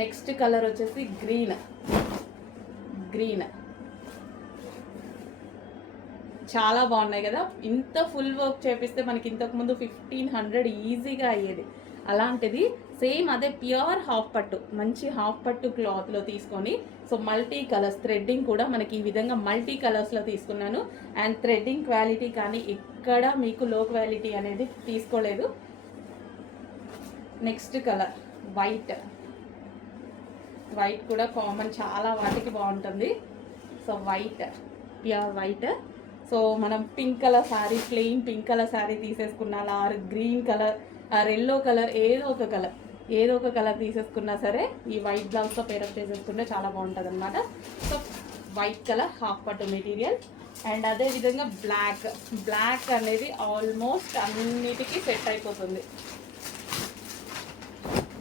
Next colour వచ్చేసి green. చాలా బాగున్నాయి కదా. ఇంత ఫుల్ వర్క్ చేపిస్తే మనకి ఇంతకుముందు 1500 ఈజీగా అయ్యేది. అలాంటిది సేమ్ అదే ప్యూర్ హాఫ్ పట్టు, మంచి హాఫ్ పట్టు క్లాత్లో తీసుకొని, సో మల్టీ కలర్స్, థ్రెడ్డింగ్ కూడా మనకి ఈ విధంగా మల్టీ కలర్స్లో తీసుకున్నాను. అండ్ థ్రెడ్డింగ్ క్వాలిటీ కానీ ఎక్కడ మీకు లో క్వాలిటీ అనేది తీసుకోలేదు. నెక్స్ట్ కలర్ వైట్ కూడా కామన్, చాలా వాటికి బాగుంటుంది. So white, pure white. So మనం pink colour sari, plain pink colour sari తీసేసుకున్నా, or green colour or yellow colour, ఏదో ఒక కలర్ తీసేసుకున్నా సరే ఈ వైట్ బ్లౌజ్తో పేరప్ చేసేసుకుంటే చాలా బాగుంటుంది అనమాట. సో వైట్ కలర్ హాఫ్ పట్టు మెటీరియల్. అండ్ అదేవిధంగా బ్లాక్ అనేది ఆల్మోస్ట్ అన్నిటికీ సెట్ అయిపోతుంది.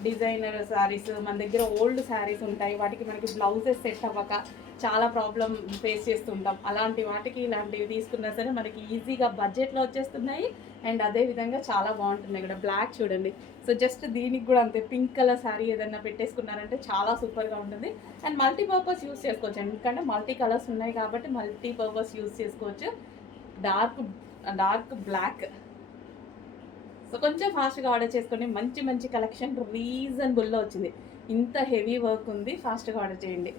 డిజైనర్ శారీస్ మన దగ్గర ఓల్డ్ శారీస్ ఉంటాయి, వాటికి మనకి బ్లౌజెస్ సెట్ అవ్వక చాలా ప్రాబ్లం ఫేస్ చేస్తుంటాం. అలాంటి వాటికి ఇలాంటివి తీసుకున్నా సరే మనకి ఈజీగా బడ్జెట్లో వచ్చేస్తున్నాయి. అండ్ అదేవిధంగా చాలా బాగుంటున్నాయి కూడా. బ్లాక్ చూడండి. సో జస్ట్ దీనికి కూడా అంతే, పింక్ కలర్ శారీ ఏదైనా పెట్టేసుకున్నారంటే చాలా సూపర్గా ఉంటుంది. అండ్ మల్టీపర్పస్ యూస్ చేసుకోవచ్చు, ఎందుకంటే మల్టీ కలర్స్ ఉన్నాయి కాబట్టి మల్టీపర్పస్ యూస్ చేసుకోవచ్చు. Dark black. సో కొంచెం ఫాస్ట్గా ఆర్డర్ చేసుకోండి. మంచి కలెక్షన్ రీజనబుల్లో వచ్చింది. ఇంత హెవీ వర్క్ ఉంది, ఫాస్ట్గా ఆర్డర్ చేయండి.